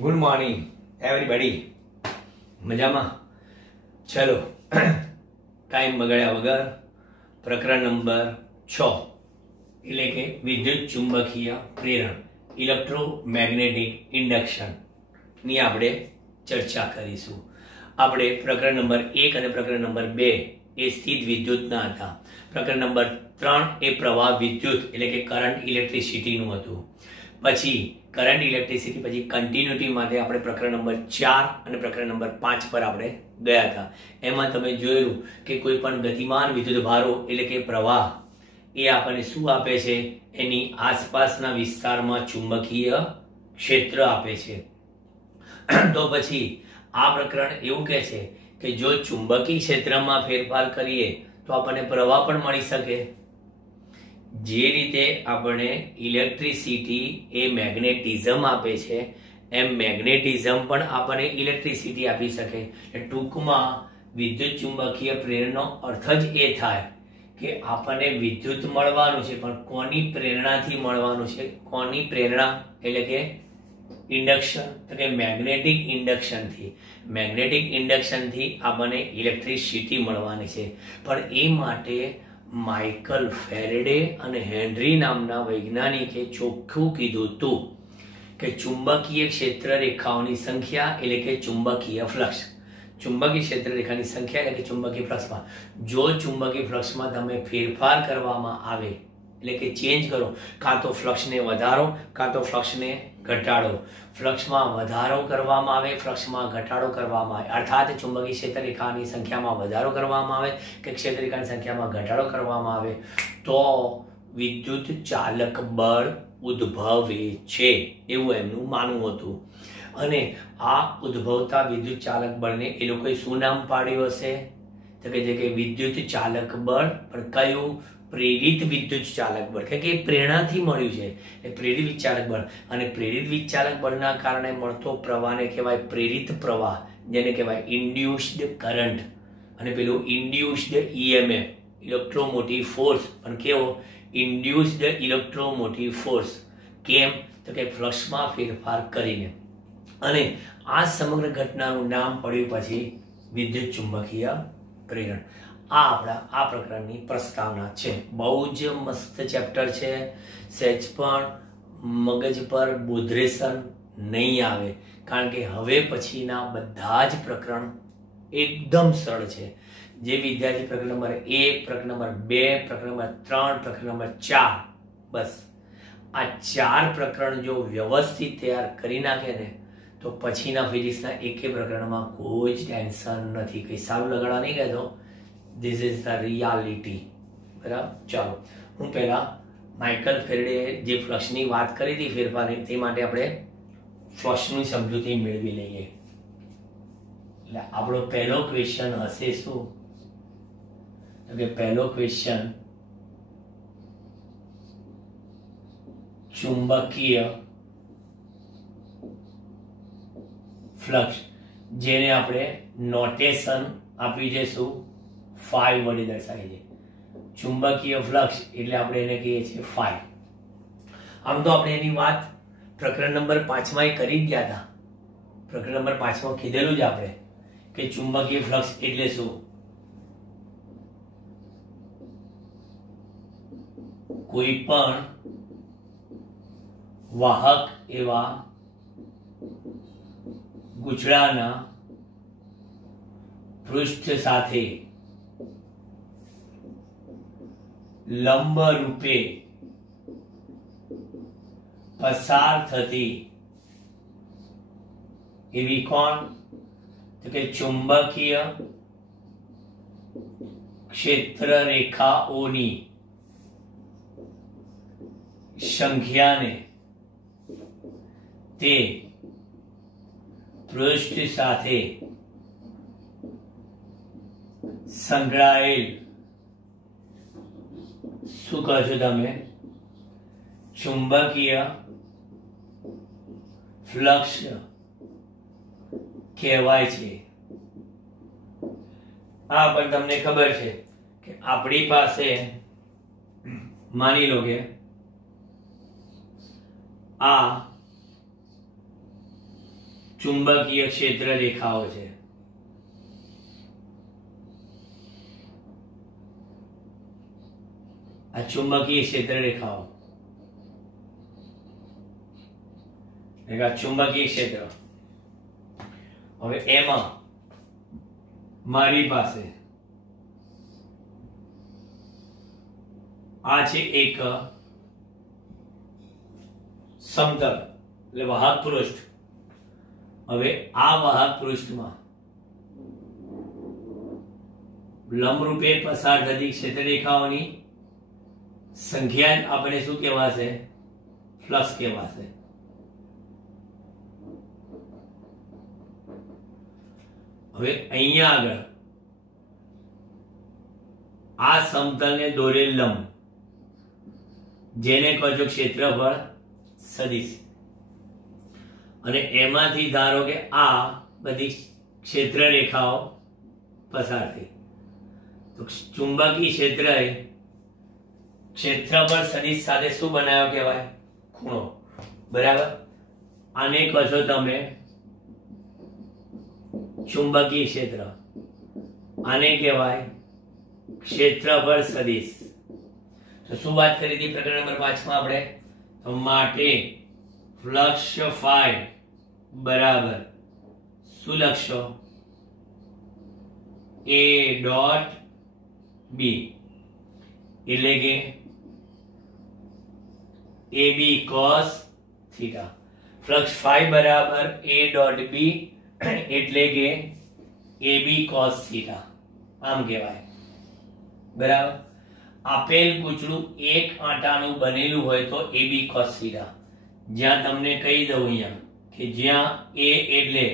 Good morning everybody. મજામાં? ચલો time બગાડ્યા વગર પ્રકરણ નંબર 6 એટલે કે વિદ્યુત ચુંબકીય પ્રેરણ ઇલેક્ટ્રોમેગ્નેટિક ઇન્ડક્શન ની આપણે ચર્ચા કરીશું. આપણે પ્રકરણ નંબર 1 અને પ્રકરણ નંબર 2 એ સ્થિત વિદ્યુતના હતા. પ્રકરણ નંબર 3 એ પ્રવાહ વિદ્યુત એટલે કે કરંટ ઇલેક્ટ્રિસિટીનું હતું. પછી કરંટ ઇલેક્ટ્રિસિટી પછી કન્ટિન્યુટી માટે આપણે પ્રકરણ નંબર 4 અને પ્રકરણ નંબર 5 પર આપણે ગયા હતા. એમાં તમે જોયું કે કોઈ પણ ગતિમાન વિદ્યુત ભારો એટલે કે પ્રવાહ એ આપણને શું આપે છે? એની આસપાસના વિસ્તારમાં ચુંબકીય ક્ષેત્ર આપે છે. તો પછી આ પ્રકરણ એવું કહે છે કે જો ચુંબકીય ક્ષેત્રમાં ફેરફાર કરીએ તો આપણને પ્રવાહ પણ મળી શકે. જે રીતે આપણે ઇલેક્ટ્રિસિટી એ મેગ્નેટિઝમ આપે છે એમ મેગ્નેટિઝમ પણ આપણને ઇલેક્ટ્રિસિટી આપી શકે. ટૂંકમાં વિદ્યુત ચુંબકીય પ્રેરણાનો અર્થ જ એ થાય કે આપણને વિદ્યુત મળવાનું છે, પણ કોની પ્રેરણાથી મળવાનું છે? કોની પ્રેરણા એટલે કે ઇન્ડક્શન, તો કે મેગ્નેટિક ઇન્ડક્શનથી. મેગ્નેટિક ઇન્ડક્શનથી આપણને ઇલેક્ટ્રિસિટી મળવાની છે. પણ એ માટે માઇકલ ફેરેડે અને હેનરી નામના વૈજ્ઞાનિકે ચોખ્ખું કીધું હતું કે ચુંબકીય ક્ષેત્ર રેખાઓની સંખ્યા એટલે કે ચુંબકીય ફ્લક્સ, ચુંબકીય ક્ષેત્ર રેખાની સંખ્યા એટલે કે ચુંબકીય ફ્લક્સમાં જો ચુંબકીય ફ્લક્સમાં તમે ફેરફાર કરવામાં આવે એટલે કે ચેન્જ કરો, કાં તો ફ્લક્સને વધારો કાં તો ફ્લક્સને ઘટાડો. ફ્લક્સમાં વધારો કરવામાં આવે, ફ્લક્સમાં ઘટાડો કરવામાં આવે, અર્થાત ચુંબકીય ક્ષેત્ર રેખાની સંખ્યામાં વધારો કરવામાં આવે કે ક્ષેત્ર રેખાની સંખ્યામાં ઘટાડો કરવામાં આવે તો વિદ્યુત ચાલક બળ ઉદ્ભવે છે, એવું એમનું માનવું હતું. અને આ ઉદ્ભવતા વિદ્યુત ચાલક બળને એ લોકોએ શું નામ પાડ્યું હશે? તો કે વિદ્યુત ચાલક બળ. પણ કયું? પ્રેરિત વિદ્યુત ચાલક બળ, કે પ્રેરણાથી મળ્યું છે એ પ્રેરિત વિચાલક બળ. અને પ્રેરિત વિચાલક બળના કારણે મળતો પ્રવાહને કહેવાય પ્રેરિત પ્રવાહ, જેને કહેવાય ઇન્ડ્યુસ્ડ કરંટ. અને પેલું ઇન્ડ્યુસ્ડ EMF ઇલેક્ટ્રોમોટિવ ફોર્સ પણ કેવો? Induced electromotive force. કેમ? તો કે ફ્લક્સમાં ફેરફાર કરીને. અને આ સમગ્ર ઘટનાનું નામ પડ્યું પછી વિદ્યુત ચુંબકીય પ્રેરણ. આ આપણા આ પ્રકરણની પ્રસ્તાવના છે. બહુ જ મસ્ત ચેપ્ટર છે. સહેજ પણ મગજ પર બોધરેશન નહીં આવે, કારણ કે હવે પછીના બધા જ પ્રકરણ એકદમ સરળ છે. જે વિદ્યાર્થી પ્રકરણ નંબર 1, પ્રકરણ નંબર 2, પ્રકરણ નંબર 3, પ્રકરણ નંબર 4, બસ આ 4 પ્રકરણ જો વ્યવસ્થિત તૈયાર કરી નાખે ને તો પછીના ફિઝિક્સના એકે પ્રકરણમાં કોઈ જ ટેન્શન નથી. કંઈ સારું લગાડવા નહીં કહેતો. This is the reality. બરાબર? ચાલો હું પહેલા માઇકલ ફેરેડે જે ફ્લક્સની વાત કરી હતી ફેરફારની, તે માટે આપણે ફ્લક્સની સમજૂતી મેળવી લઈએ. એટલે આપણો પહેલો ક્વેશ્ચન હશે શું? તો કે પહેલો ક્વેશ્ચન ચુંબકીય ફ્લક્સ, જેને આપણે નોટેશન આપ્યું છે શું? ફાઈ વડે દર્શાવીએ છીએ. ચુંબકીય ફ્લક્સ એટલે આપણે એને કહીએ છીએ ફાઈ. આમ તો આપણે એની વાત પ્રકરણ નંબર 5 માં કરી જ ગયા હતા. પ્રકરણ નંબર 5 માં કીધેલું જ આપણે કે ચુંબકીય ફ્લક્સ એટલે શું? કોઈ પણ વાહક એવા ગૂંચળાના પૃષ્ઠ સાથે લંબ રૂપે પસાર થતી એવી કોણ? તો કે ચુંબકીય ક્ષેત્ર રેખાઓની સંખ્યાને તે પૃષ્ઠ સાથે સંકળાયેલ શું કહો છો તમે? ચુંબકીય ફ્લક્સ કહેવાય છે. આ પણ તમને ખબર છે કે આપણી પાસે માની લો કે આ ચુંબકીય ક્ષેત્ર રેખાઓ છે. આ ચુંબકીય ક્ષેત્ર રેખાઓ, ચુંબકીય ક્ષેત્ર. હવે એમાં મારી પાસે આ છે એક સમતલ એટલે વાહક પૃષ્ઠ. હવે આ વાહક પૃષ્ઠમાં લંબરૂપે પસાર થતી ક્ષેત્ર રેખાઓની સંખ્યા આપણે શું કહેવાશે? ફ્લક્સ કહેવાશે. હવે અહીંયા આગળ આ સમતલને દોરેલ લંબ જેને કહો છો ક્ષેત્રફળ સદિશ, અને એમાંથી ધારો કે આ બધી ક્ષેત્ર રેખાઓ પસાર થઈ, તો ચુંબકીય ક્ષેત્ર ક્ષેત્રફળ સદિશ સાથે શું બનાવ્યો કહેવાય? ખૂણો. બરાબર. આને કહો છો તમે ચુંબકીય ક્ષેત્ર, આને કહેવાય ક્ષેત્રફળ સદિશ. તો શું વાત કરી હતી પ્રકરણ નંબર 5 માં આપણે? તો માટે ફ્લક્સ ફાઈ બરાબર શું લખશો? A ડોટ B, એટલે કે AB cos થીટા. ફ્લક્સ ફાઈ બરાબર A ડોટ B એટલે કે AB cos થીટા, આમ કહેવાય. બરાબર. આપેલ ગૂંચળું એક આંટાનું બનેલું હોય તો AB cos થીટા. જ્યાં તમને કહી દઉં અહીંયા કે જ્યાં A એટલે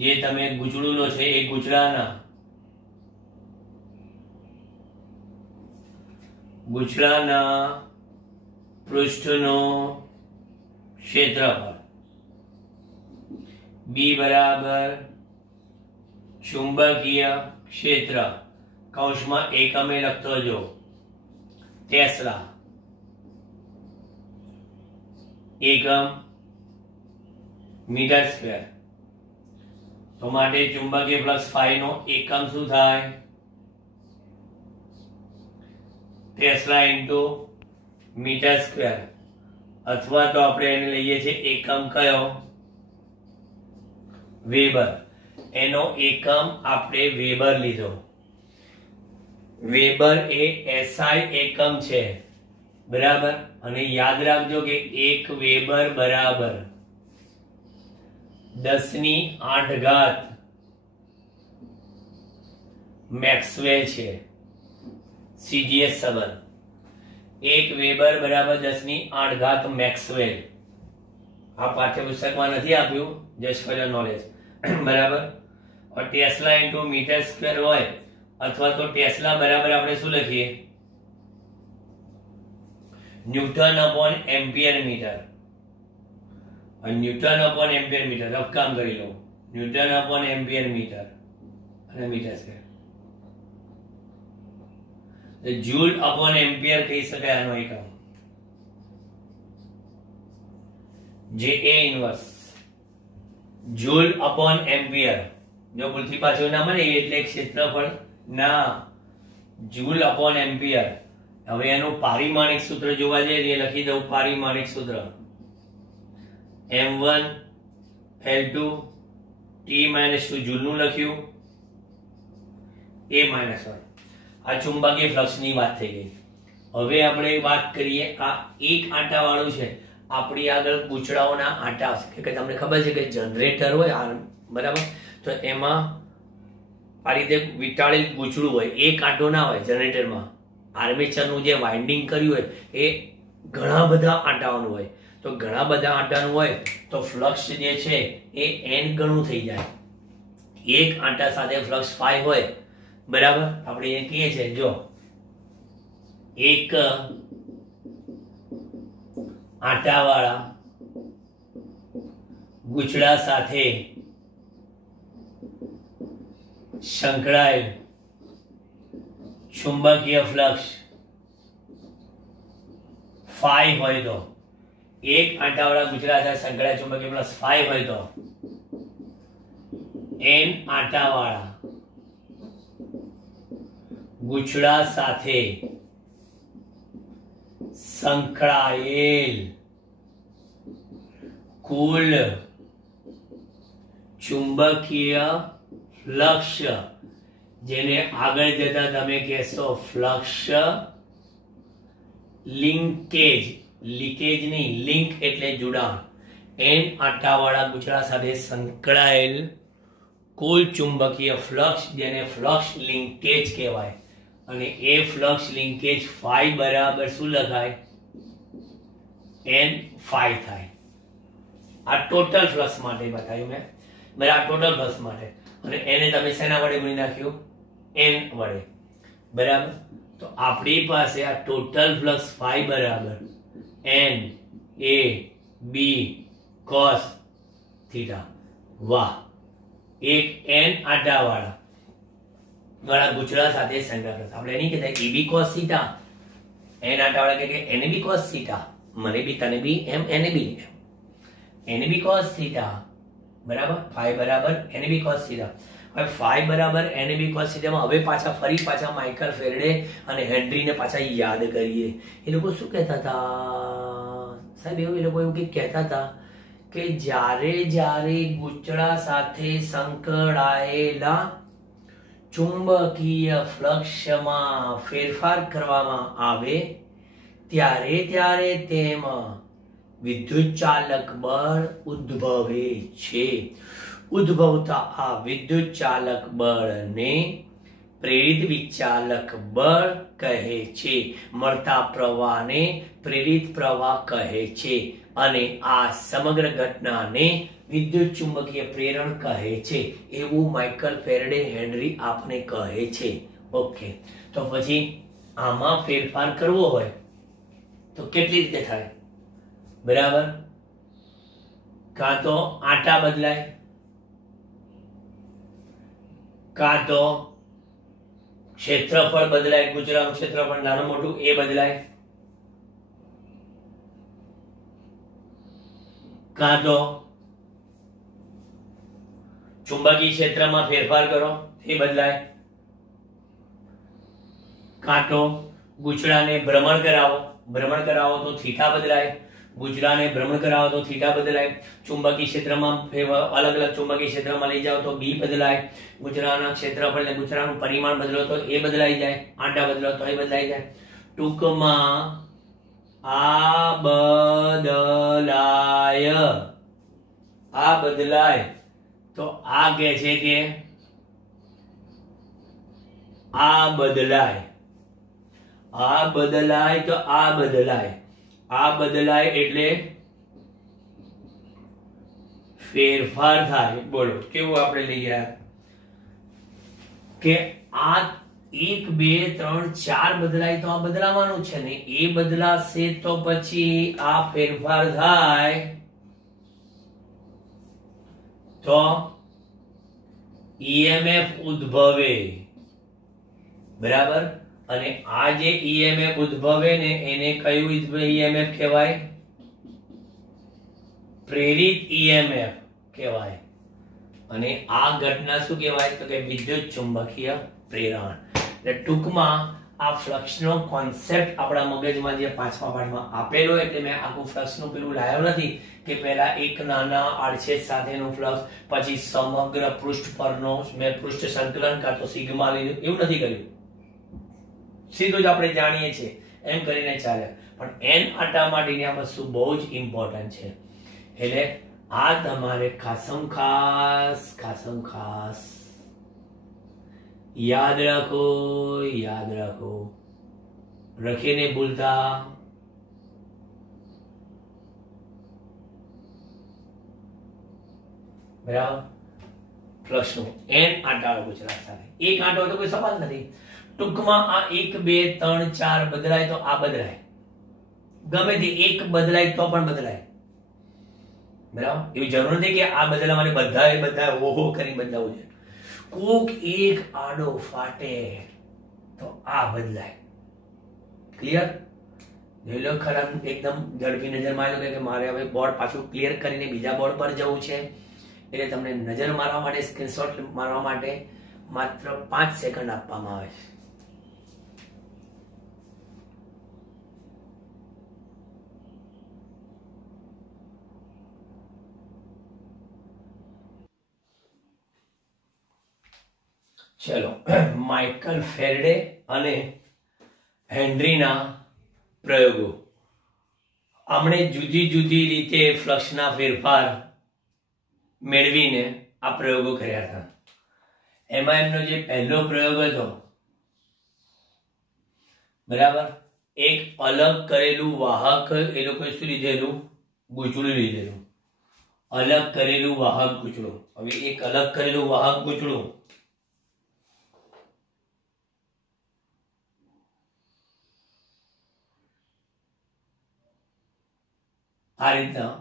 જે તમે ગૂંચળુંનો છે એ ગૂંચળાના પૃષ્ઠનો ક્ષેત્રફળ, B બરાબર ચુંબકીય ક્ષેત્ર કૌંસમાં એકમે લખતો જો ટેસ્લા, એકમ મીટર સ્ક્વેર. તો માટે ચુંબકીય ફ્લક્સ ફાઈ નો એકમ શું થાય? ટેસ્લા ઇન્ટુ મીટર સ્ક્વેર, અથવા તો આપણે એને લઈએ છીએ એકમ કયો? વેબર. એનો એકમ આપણે વેબર લીધો. વેબર એ SI એકમ છે. બરાબર. અને યાદ રાખજો કે 1 વેબર બરાબર 10⁸ મેક્સવેલ છે, CGS સંબંધ. 1 વેબર બરાબર 10⁸ મેક્સવેલ. આ પાઠ્યપુસ્તકમાં નથી આપ્યું, જસ્ટ ફોર યોર નોલેજ. બરાબર. और ટેસ્લા ઇન્ટુ મીટર સ્ક્વેર હોય, અથવા તો ટેસ્લા બરાબર આપણે શું લખીએ? Newton upon ampere metre. और न्यूटन अपॉन एम्पियर मीटर अब काम કરી લો. ન્યૂટન अपॉन एम्पियर मीटर અને metre square. Joule upon ampere કહી શકાય આનો એકમ. જે A inverse joule upon ampere. જો ભૂલથી પાછળ ના મળે એટલે ક્ષેત્રફળ ના, જૂલ अपॉन एम्पियर. હવે એનું પારિમાણિક સૂત્ર જોવા જઈએ, લખી દઉં પારિમાણિક સૂત્ર. m1 L2 T-2 જૂલનું લખ્યું, A-1. આ ચુંબકીય ફ્લક્સની વાત થઈ ગઈ. હવે આપણે વાત કરીએ આ એક આંટા વાળું છે. આપણી આગળ ગૂંચળાઓના આંટા છે કે તમને ખબર છે કે જનરેટર હોય બરાબર, તો એમાં આ રીતે વિટાળેલ ગૂંચળું હોય, એક આંટો ના હોય જનરેટરમાં. આર્મેચરનું જે વાઇન્ડિંગ કર્યું હોય એ ઘણા બધા આંટાઓનું હોય. તો ઘણા બધા આંટાનું હોય તો ફ્લક્સ જે છે એ n ગણું થઈ જાય. એક આંટા સાથે ફ્લક્સ ફાઈ હોય બરાબર. આપણે એ કહીએ છીએ જો એક આંટાવાળા ગૂંચળા સાથે સંકળાયેલ ચુંબકીય ફ્લક્સ ફાઈ હોય તો એક આંટાવાળા ગુચડા સાથે સંકળાયેલ ચુંબકીય પ્લસ 5 હોય તો n આંટાવાળા ગુચડા સાથે સંકળાયેલ કુલ ચુંબકીય ફ્લક્સ, જેને આગળ જતા તમે કહેશો ફ્લક્સ લિંકેજ, લીકેજ નહીં, લિંક એટલે જોડાણ, n આંટાવાળા ગુચડા સાથે સંકળાયેલ કુલ ચુંબકીય ફ્લક્સ જેને ફ્લક્સ લિંકેજ કહેવાય. અને એ ફ્લક્સ લિંકેજ phi બરાબર શું લખાય? n phi થાય. આ ટોટલ ફ્લક્સ માટે બતાવ્યું મેં, બરાબર? આ ટોટલ ફ્લક્સ માટે. અને એને તમે શેના વડે ગુણી નાખ્યું? n વડે, બરાબર? તો આપણી પાસે આ ટોટલ ફ્લક્સ phi બરાબર n a b cos θ. વાહ! એક n આંટાવાળા ગુચડા સાથે સંકળાયેલ, આપણે નહીં કહેતા ab cos θ, n આંટાવાળા કે nab cos θ, મને બી તને બી એમ nab cos θ, બરાબર? phi બરાબર nab cos θ. હવે phi બરાબર nab cos θ માં હવે ફરી પાછા માઇકલ ફેરેડે અને હેનરીને પાછા યાદ કરીએ. એ લોકો શું કહેતા હતા સાહેબ? એ લોકો એવું કંઈક કહેતા હતા કે જ્યારે ગુચડા સાથે સંકળાયેલા ચુંબકીય ફ્લક્સમાં ફેરફાર કરવામાં આવે ત્યારે તેમાં વિદ્યુતચાલક બળ ઉદ્ભવે છે. ઉદ્ભવતા આ વિદ્યુતચાલક બળને પ્રેરિત વિચાલક બળ કહે છે. મળતા પ્રવાહને પ્રેરિત પ્રવાહ કહે છે. અને આ સમગ્ર ઘટનાને વિદ્યુત ચુંબકીય પ્રેરણ કહે છે. એવું માઇકલ ફેરેડે હેનરી આપને કહે છે. ઓકે, તો પછી આમાં ફેરફાર કરવો હોય તો કેટલી રીતે થાય? બરાબર? કાં તો આંટા બદલાય, કાં તો ક્ષેત્રફળ બદલાય, ગુચડાનું ક્ષેત્રફળ નાનું મોટું એ બદલાય, કાં તો ચુંબકીય ક્ષેત્રમાં ફેરફાર કરો એ બદલાય, કાં તો ગુચડાને ભ્રમણ કરાવો તો થીટા બદલાય, ગુચડાને ભ્રમણ કરાવો તો થીટા બદલાય, ચુંબકીય ક્ષેત્રમાં અલગ અલગ ચુંબકીય ક્ષેત્રમાં લઈ જાઓ તો બી બદલાય, ગુચડાના ક્ષેત્રફળ એટલે ગુચડાનું પરિમાણ બદલો તો એ બદલાઈ જાય, આંટા બદલો તો એ બદલાઈ જાય. ટૂંકમાં આ બદલાય તો આ કહે છે કે આ બદલાય તો આ બદલાય એટલે ફેરફાર થાય. બોલો કેવું આપણે લઈ ગયા કે આ 1 2 3 4 બદલાય તો આ બદલાવાનું છે ને, એ બદલાશે તો પછી આ ફેરફાર થાય તો EMF ઉદ્ભવે, બરાબર? અને આ જે EMF ઉદ્ભવે ને એને કયું EMF કહેવાય? પ્રેરિત EMF કહેવાય. અને આ ઘટના શું કહેવાય તો કે વિદ્યુત ચુંબકીય પ્રેરણ. એટલે ટૂંકમાં આ ફ્લક્સનો કોન્સેપ્ટ આપણા મગજમાં જે 5મા પાઠમાં આપેલો, એટલે મેં આખું ફ્લક્સનું પેલું લાવ્યો નથી કે પહેલા એક નાના આડછેદ સાથેનું ફ્લક્સ, પછી સમગ્ર પૃષ્ઠ પરનો મેં પૃષ્ઠ સંકલન કાં તો સિગ્મા લીધું, એવું નથી કર્યું. સીધું જ આપણે જાણીએ છીએ એમ કરીને ચાલે. પણ n આંટા માટેની આ વસ્તુ બહુ જ ઇમ્પોર્ટન્ટ છે. એટલે આ તમારે ખાસમ ખાસ યાદ રાખો, રખીને ભૂલતા. બરાબર? ફ્લક્સનું n આંટા ગુજરાત સાથે એક આંટો હોય તો કોઈ સવાલ નથી. ટૂંકમાં આ 1 2 3 4 બદલાય તો આ બદલાય, ગમે તે એક બદલાય તો પણ બદલાય. બરાબર? એવી જરૂર નથી કે આ બદલવા માટે બધા ઓહો કરી બદલાવું છે. કોક એક આડો ફાટે તો આ બદલાય. ક્લિયર? જોઈ લો ખરા, એકદમ ઝડપી નજર મારી લો કે મારે હવે બોર્ડ પાછું ક્લિયર કરીને બીજા બોર્ડ પર જવું છે, એટલે તમને નજર મારવા માટે, સ્ક્રીનશોટ મારવા માટે માત્ર 5 સેકન્ડ આપવામાં આવે છે. ચલો, માઇકલ ફેરેડે અને હેનરીના પ્રયોગો. આમણે જુદી જુદી રીતે ફ્લક્સના ફેરફાર મેળવીને આ પ્રયોગો કર્યા હતા. એમાં એમનો જે પહેલો પ્રયોગ હતો, બરાબર, એક અલગ કરેલું વાહક, એ લોકોએ શું લીધેલું? ગૂંચળું લીધેલું. અલગ કરેલું વાહક ગૂંચળું. હવે એક અલગ કરેલું વાહક ગૂંચળું આ રીતના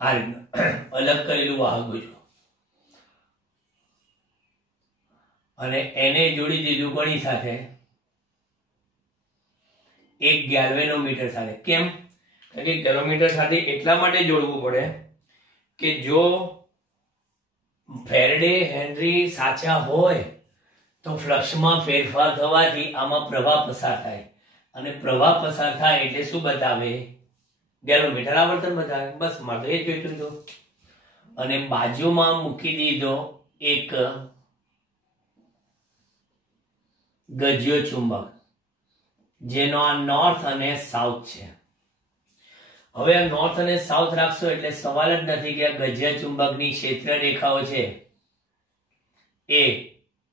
અલગ કરેલું વાહક ગૂંચળું, અને એને જોડી દીધું કોની સાથે? એક ગેલ્વેનોમીટર સાથે. કેમ? કારણ કે ગેલ્વેનોમીટર સાથે એટલા માટે જોડવું પડે કે જો ફેરેડે હેનરી સાચા હોય તો ફ્લક્સમાં ફેરફાર થવાથી આમાં પ્રવાહ પસાર થાય, અને પ્રવાહ પસાર થાય એટલે શું બતાવે? ગેલ્વેનોમીટર આવર્તન બતાવે. બસ મારે તો એ જોઈતું હતું. અને બાજુમાં મૂકી દીધો એક ગજ્યો ચુંબક, જેનો આ નોર્થ અને સાઉથ છે. હવે આ નોર્થ અને સાઉથ રાખશો એટલે સવાલ જ નથી કે આ ગજ્યા ચુંબકની ક્ષેત્ર રેખાઓ છે એ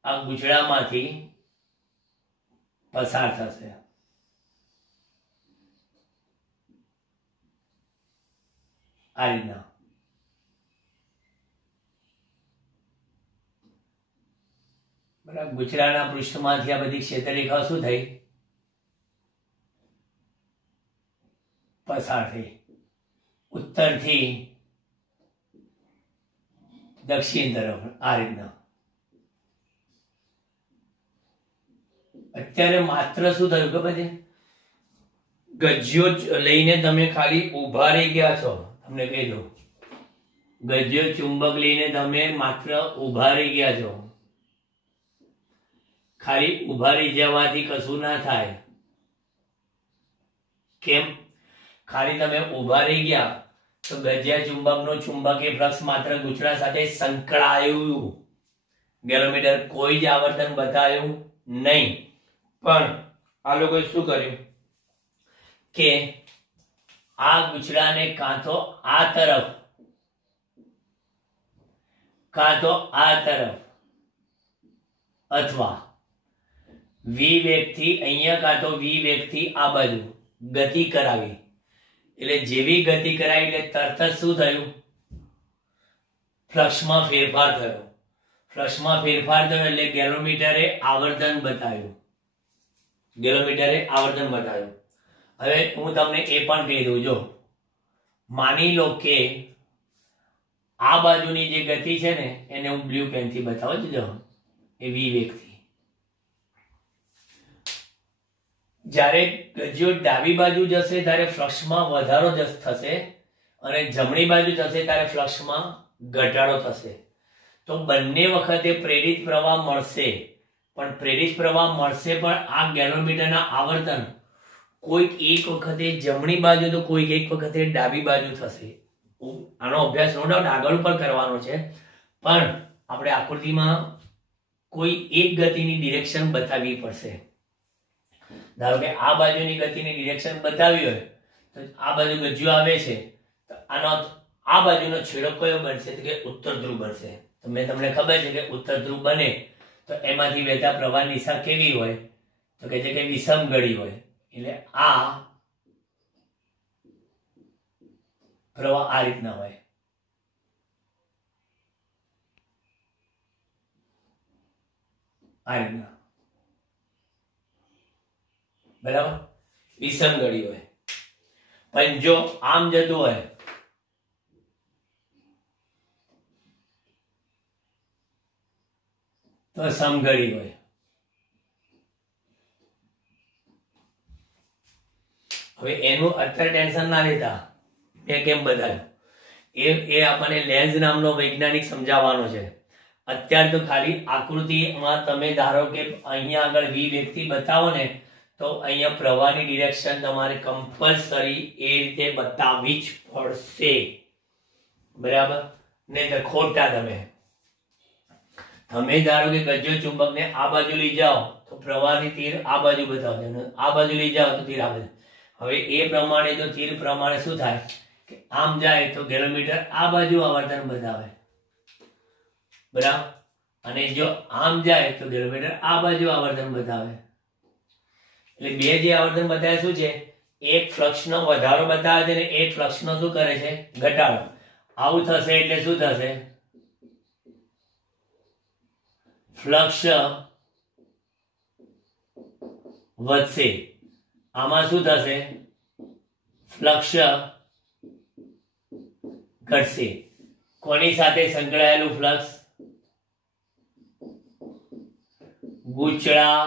આ ગૂંચળામાંથી પસાર થશે. આ રીતના બરાબર. ગૂંચળાના પૃષ્ઠમાંથી આ બધી ક્ષેત્ર રેખાઓ શું થઈ? પસાર થઈ. ઉત્તરથી દક્ષિણ તરફ આ રીતના. અત્યારે માત્ર શું થયું ખબર છે? ગજ્યો લઈને તમે ખાલી ઊભા રહી ગયા છો. તમને કહી દઉં, ગજ્યો ચુંબક લઈને તમે માત્ર ઊભા રહી ગયા છો. ખાલી ઊભા રહી જવાથી કશું ના થાય. કેમ? ખાલી તમે ઊભા રહી ગયા તો ગજ્યા ચુંબકનો ચુંબકીય ફ્લક્સ માત્ર ગૂંચળા સાથે સંકળાયું. ગેલ્વેનોમીટર કોઈ જ આવર્તન બતાવ્યું નહીં. પણ આ લોકોએ શું કર્યું કે આ ગૂંચળાને કાં તો આ તરફ, કાં તો આ તરફ, અથવા વી વેગથી અહીંયા, કાં તો વી વેગથી આ બાજુ ગતિ કરાવી. એટલે જેવી ગતિ કરાવી એટલે તરત જ શું થયું? ફ્લક્સમાં ફેરફાર થયો. ફ્લક્સમાં ફેરફાર થયો એટલે ગેલ્વેનોમીટરે આવર્તન બતાવ્યું. ગેલ્વેનોમીટરે આવર્તન બતાવ્યું. હવે હું તમને એ પણ કહી દઉં, જો માની લો કે આ બાજુની જે ગતિ છે ને એને હું બ્લુ પેનથી બતાવું છું. જો એ વી વેગથી. જ્યારે ગજ્યો ડાબી બાજુ જશે ત્યારે ફ્લક્સમાં વધારો થશે, અને જમણી બાજુ જશે ત્યારે ફ્લક્સમાં ઘટાડો થશે. તો બંને વખતે પ્રેરિત પ્રવાહ મળશે, પણ પ્રેરિત પ્રવાહ મળશે પણ આ ગેલ્વેનોમીટરના આવર્તન કોઈક એક વખતે જમણી બાજુ તો કોઈક એક વખતે ડાબી બાજુ થશે. આનો અભ્યાસ નો ડાઉટ આગળ પર કરવાનો છે, પણ આપણે આકૃતિમાં કોઈ એક ગતિની ડિરેક્શન બતાવવી પડશે. ધારો કે આ બાજુની ગતિની ડિરેક્શન બતાવી હોય તો આ બાજુ ગજ્યો આવે છે, તો આનો આ બાજુનો છેડો કયો બનશે? તો કે ઉત્તર ધ્રુવ બનશે. તો મેં તમને ખબર છે કે ઉત્તર ધ્રુવ બને તો એમાંથી વહેતા પ્રવાહની દિશા કેવી હોય? તો કે છે કે વિષમગળી હોય. એટલે આ પ્રવાહ આ રીતના હોય. આ રીતના, બરાબર. વિષમગળી હોય, પણ જો આમ જતું હોય તો સમઘડી હોય. હવે એનું અત્યારે ટેન્શન ના લેતા, મેં કેમ બતાવ્યું એ આપણને લેન્સ નામનો વૈજ્ઞાનિક સમજાવવાનો છે. અત્યારે તો ખાલી આકૃતિમાં તમે ધારો કે અહીંયા આગળ વી વ્યક્તિ બતાવો ને તો અહીંયા પ્રવાહની ડિરેક્શન તમારે કમ્પલસરી એ રીતે બતાવવી જ પડશે, બરાબર? નહીં તો ખોટા. તમે ધારો કે ગજ્જો ચુંબકને આ બાજુ લઈ જાઓ તો પ્રવાહની તીર આ બાજુ બતાવજો, આ બાજુ લઈ જાઓ તો તીર આ બાજુ. હવે એ પ્રમાણે જો તીર પ્રમાણે શું થાય કે આમ જાય તો ગેલોમીટર આ બાજુ આવર્તન બતાવે, બરાબર? અને જો આમ જાય તો ગેલોમીટર આ બાજુ આવર્તન બતાવે. એટલે બે જે આવર્તન બતાવે શું છે, એક ફ્લક્સનો વધારો બતાવે છે ને એક ફ્લક્સનો શું કરે છે, ઘટાડો. આવું થશે એટલે શું થશે, ફ્લક્સ વધશે. આમાં શું થશે, ફ્લક્સ ઘટશે. કોની સાથે સંકળાયેલું ફ્લક્સ, ગૂંચળા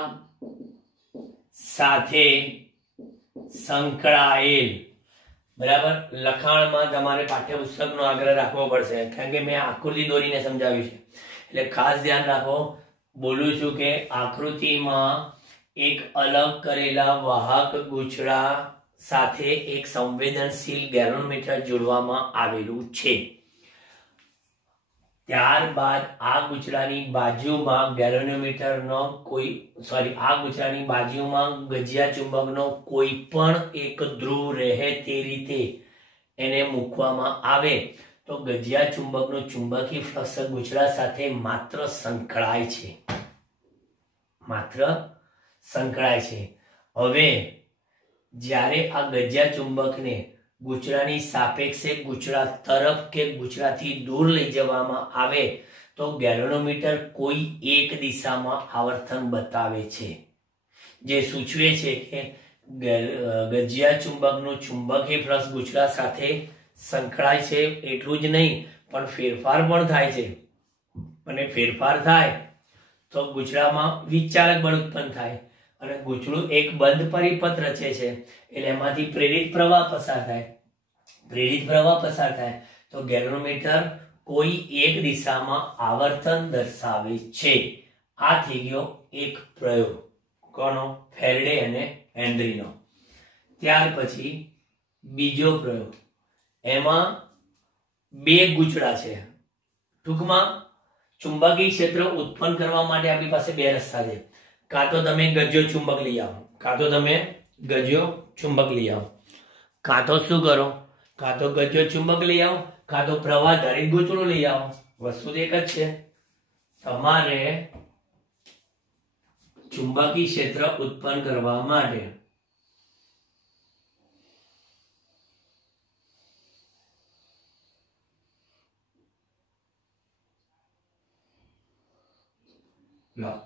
સાથે સંકળાયેલ, બરાબર? લખાણમાં તમારે પાઠ્યપુસ્તકનો આગ્રહ રાખવો પડશે, કારણ કે મેં આકૃતિ દોરીને સમજાવ્યું છે, એટલે ખાસ ધ્યાન રાખો. બોલું છું કે આકૃતિમાં એક અલગ કરેલા વાહક ગૂંચળા સાથે એક સંવેદનશીલ ગેલોમીટર જોડવામાં આવેલું છે. ત્યારબાદ આ ગૂંચળાની બાજુમાં ગેલોમીટરનો આ ગૂંચળાની બાજુમાં ગજિયા ચુંબકનો કોઈ પણ એક ધ્રુવ રહે તે રીતે એને મૂકવામાં આવે તો ગજિયા ચુંબકનો ચુંબકીય ફ્લક્સ ગૂંચળા સાથે માત્ર સંકળાય છે, હવે જ્યારે આ ગજિયા ચુંબકને ગૂંચળાની સાપેક્ષે ગૂંચળા તરફ કે ગૂંચળાથી દૂર લઈ જવામાં આવે તો ગેલોમીટર કોઈ એક દિશામાં આવર્તન બતાવે છે, જે સૂચવે છે કે ગજિયા ચુંબકનું ચુંબકીય ફ્લક્સ ગૂંચળા સાથે સંકળાય છે. એટલું જ નહીં પણ ફેરફાર પણ થાય છે, અને ફેરફાર થાય તો ગૂંચળામાં વિચારક બળ ઉત્પન્ન થાય અને ગૂંચળું એક બંધ પરિપથ રચે છે, એટલે એમાંથી પ્રેરિત પ્રવાહ પસાર થાય તો ગેલોમીટર કોઈ એક દિશામાં આવર્તન દર્શાવે છે. આ થઈ ગયો એક પ્રયોગ, કોનો, ફેરેડે અને હેનરીનો. ત્યાર પછી બીજો પ્રયોગ, એમાં બે ગૂંચળા છે. ટૂંકમાં ચુંબકીય ક્ષેત્ર ઉત્પન્ન કરવા માટે આપણી પાસે બે રસ્તા છે. કાં તો તમે ગજ્યો ચુંબક લઈ આવો, કાં તો શું કરો, કાં તો ગજ્યો ચુંબક લઈ આવો, કાં તો પ્રવાહ ધારિત ગૂંચળું લઈ આવો. વસ્તુ એક જ છે, તમારે ચુંબકીય ક્ષેત્ર ઉત્પન્ન કરવા માટે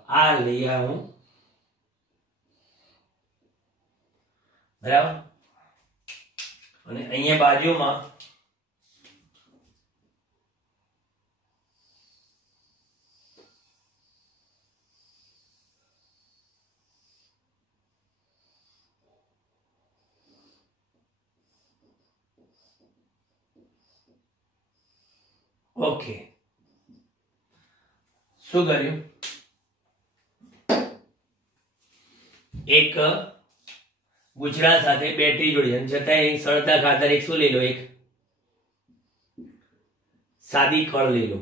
આ લઈ આવું, બરાબર? અને અહીંયા બાજુમાં ઓકે, શું કર્યું, એક ગૂંચળા સાથે બેટરી જોડી, છતાં સરળતા ખાતર એક શું લઈ લો, એક સાદી કળ લઈ લો.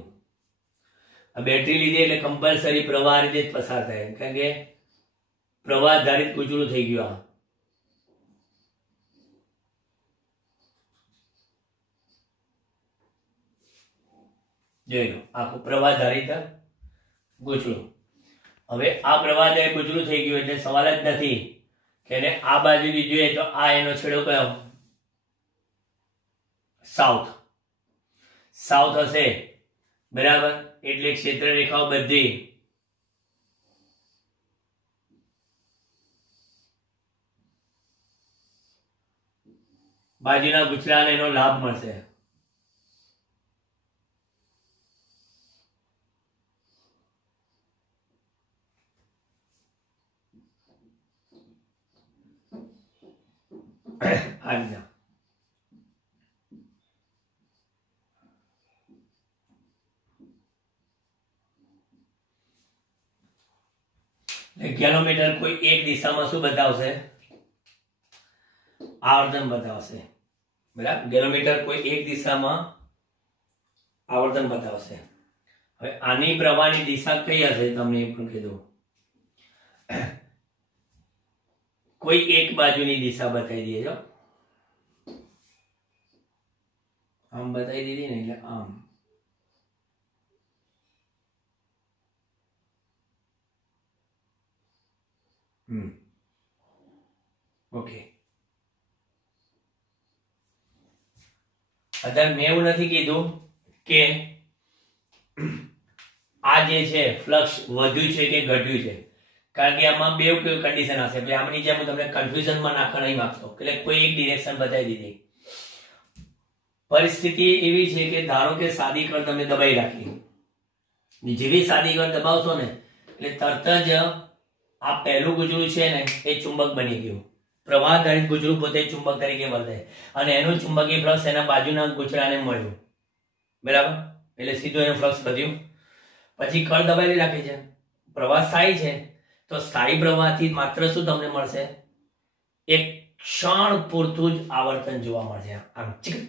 આ બેટરી લીધી એટલે કમ્પલસરી પ્રવાહ રીતે જ પસાર થાય, કારણ કે પ્રવાહ ધારિત ગૂંચળું થઈ ગયું. આ જોઈ લો, આખું પ્રવાહ ધારિત ગૂંચળું. હવે આ પ્રવાહ ધારિત ગૂંચળું થઈ ગયું એટલે સવાલ જ નથી કે એને આ બાજુથી જોઈએ તો આ એનો છેડો કયો, સાઉથ હશે, બરાબર? એટલે ક્ષેત્ર રેખાઓ બધી બાજુના ગુચડાને એનો લાભ મળશે. આજના ગેલોમીટર કોઈ એક દિશામાં શું બતાવશે? આવર્તન બતાવશે. બરાબર, ગેલોમીટર કોઈ એક દિશામાં આવર્તન બતાવશે. હવે આની પ્રવાહની દિશા કઈ હશે તમને એ પણ કીધું. કોઈ એક બાજુની દિશા બતાવી દઈએ. જો આમ બતાવી દીધી ને, એટલે આમ. ઓકે, અત્યારે મેં એવું નથી કીધું કે આ જે છે ફ્લક્સ વધ્યું છે કે ઘટ્યું છે, કારણ કે આમાં બે કન્ડિશન હશે. એટલે આમની જેમ હું તમને કન્ફ્યુઝનમાં નાખવા નહીં માંગતો, એટલે કોઈ એક ડિરેક્શન બતાવી દીધી. પરિસ્થિતિ એવી છે કે ધારો કે સાદી કળ તમે દબાઈ રાખી, જેવી સાદી કળ દબાવશો ને એટલે તરત જ આ પહેલું ગુજરું છે ને એ ચુંબક બની ગયું. પ્રવાહ આધારિત ગુજરું પોતે ચુંબક તરીકે વર્તે અને એનું ચુંબકીય ફ્લક્સ એના બાજુના ગુચડાને મળ્યું. બરાબર, એટલે સીધું એનું ફ્લક્સ વધ્યું. પછી કળ દબાવી રાખે છે, પ્રવાહ સ્થાયી છે, તો સ્થાયી પ્રવાહથી માત્ર શું તમને મળશે? એક ક્ષણ પૂરતું જ આવર્તન જોવા મળશે. આમ ચીક,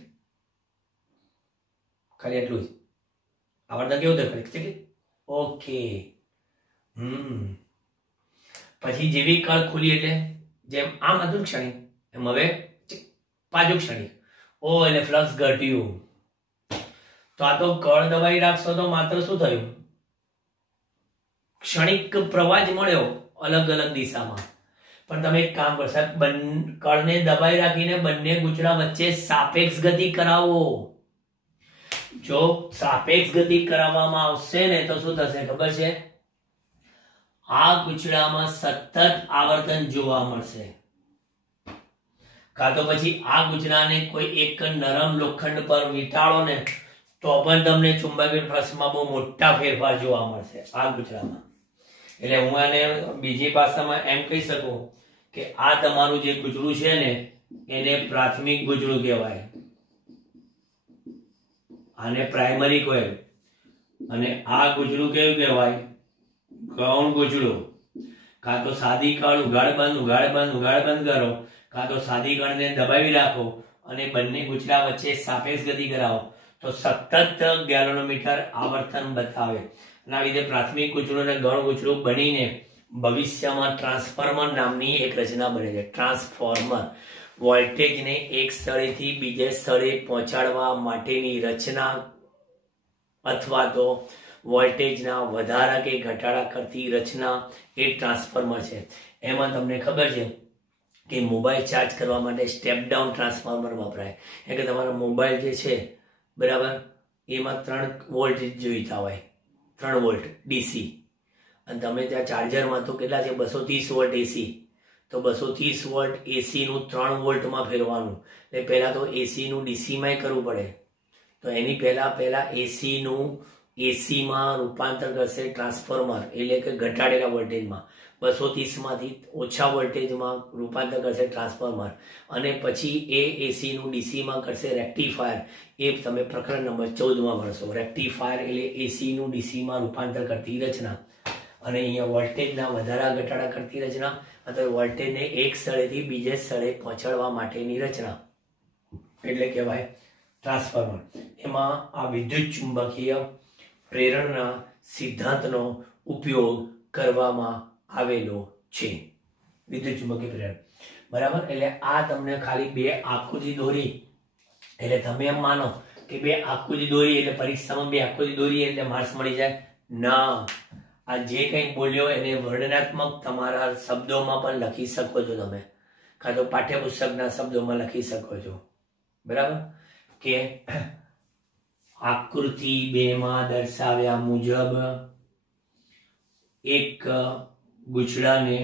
ખાલી એટલું જ આવર્તન. કેવું થયું? ચીક. ઓકે. પછી જેવી કળ ખુલી એટલે જેમ આમ હતું ક્ષણિક, એમ હવે પાછું ક્ષણિક. ઓ, એટલે ફ્લક્સ ઘટ્યું. તો આ તો કળ દબાઈ રાખશો તો માત્ર શું થયું? ક્ષણિક પ્રવાહ જ મળ્યો અલગ અલગ દિશામાં. પણ તમે એક કામ કરશો, કળને દબાઈ રાખીને બંને ગુચડા વચ્ચે સાપેક્ષ ગતિ કરાવો. જો સાપેક્ષ ગતિ કરાવવામાં આવશે ને તો શું થશે ખબર છે? આ ગુચડામાં સતત આવર્તન જોવા મળશે. કાં તો પછી આ ગુચડાને કોઈ એક નરમ લોખંડ પર વીંટાળો ને તો પણ તમને ચુંબકીય ફ્લક્સમાં બહુ મોટા ફેરફાર જોવા મળશે આ ગુચડામાં. એટલે હું આને બીજી ભાષામાં એમ કહી શકું કે આ તમારું જે ગુચડું છે ને એને પ્રાથમિક ગુચડું કહેવાય, આને પ્રાઇમરી કોઇલ. અને આ ગુચડું કેવું કહેવાય? ગૌણ ગુચડું. કાં તો સાદી કળ ઉઘાડ બંધ ઉઘાડ બંધ ઉઘાડ બંધ કરો, કાં તો સાદી કળને દબાવી રાખો અને બંને ગુચડા વચ્ચે સાપેક્ષ ગતિ કરાવો તો સતત ગેલોનોમીટર આવર્તન બતાવે. અને આવી રીતે પ્રાથમિક ગુચડું અને ગૌણ ગુચડું બનીને ભવિષ્યમાં ટ્રાન્સફોર્મર નામની એક રચના બને છે. ટ્રાન્સફોર્મર વોલ્ટેજને એક સ્થળેથી બીજે સ્થળે પહોંચાડવા માટેની રચના અથવા તો વોલ્ટેજના વધારા કે ઘટાડા કરતી રચના એ ટ્રાન્સફોર્મર છે. એમાં તમને ખબર છે કે મોબાઈલ ચાર્જ કરવા માટે સ્ટેપ ડાઉન ટ્રાન્સફોર્મર વપરાય. એટલે કે તમારો મોબાઈલ જે છે બરાબર એમાં 3 વોલ્ટ જોઈતા હોય, 3 વોલ્ટ ડીસી, અને તમે ત્યાં ચાર્જરમાં તો કેટલા છે? 230 વોલ્ટ એસી. તો 230 વોલ્ટ એસી નું 3 વોલ્ટમાં ફેરવાનું. એટલે પહેલા તો એસી નું ડીસીમાં કરવું પડે. તો એની પહેલા એસી નું એસીમાં રૂપાંતર કરશે ટ્રાન્સફોર્મર, એટલે કે ઘટાડેલા વોલ્ટેજમાં. 230 માંથી ઓછા વોલ્ટેજમાં રૂપાંતર કરશે ટ્રાન્સફોર્મર, અને પછી એ એસી નું ડીસીમાં કરશે રેક્ટિફાયર. એ તમે પ્રકરણ નંબર 14માં ભણશો. રેક્ટિફાયર એટલે એસી નું ડીસીમાં રૂપાંતર કરતી રચના. અને અહીંયા વોલ્ટેજના વધારા ઘટાડા કરતી રચના, અથવા વોલ્ટેજને એક સ્થળેથી બીજે સ્થળે પહોંચાડવા માટેની રચના એટલે કહેવાય ટ્રાન્સફોર્મર. એમાં આ વિદ્યુત ચુંબકીય પ્રેરણના સિદ્ધાંતનો ઉપયોગ કરવામાં આવેલો છે. વિદ્યુત ચુંબકીય પ્રેરણ, બરાબર. એટલે આ તમને ખાલી 2 આકૃતિ દોરી, એટલે તમે એમ માનો કે 2 આકૃતિ દોરી એટલે પરીક્ષામાં 2 આકૃતિ દોરી એટલે માર્ક્સ મળી જાય ના. આ જે કંઈ બોલ્યો એને વર્ણનાત્મક તમારા શબ્દોમાં પણ લખી શકો છો તમે, કાં તો પાઠ્યપુસ્તકના શબ્દોમાં લખી શકો છો. બરાબર, કે આકૃતિ 2 માં દર્શાવ્યા મુજબ એક ગુચડાને,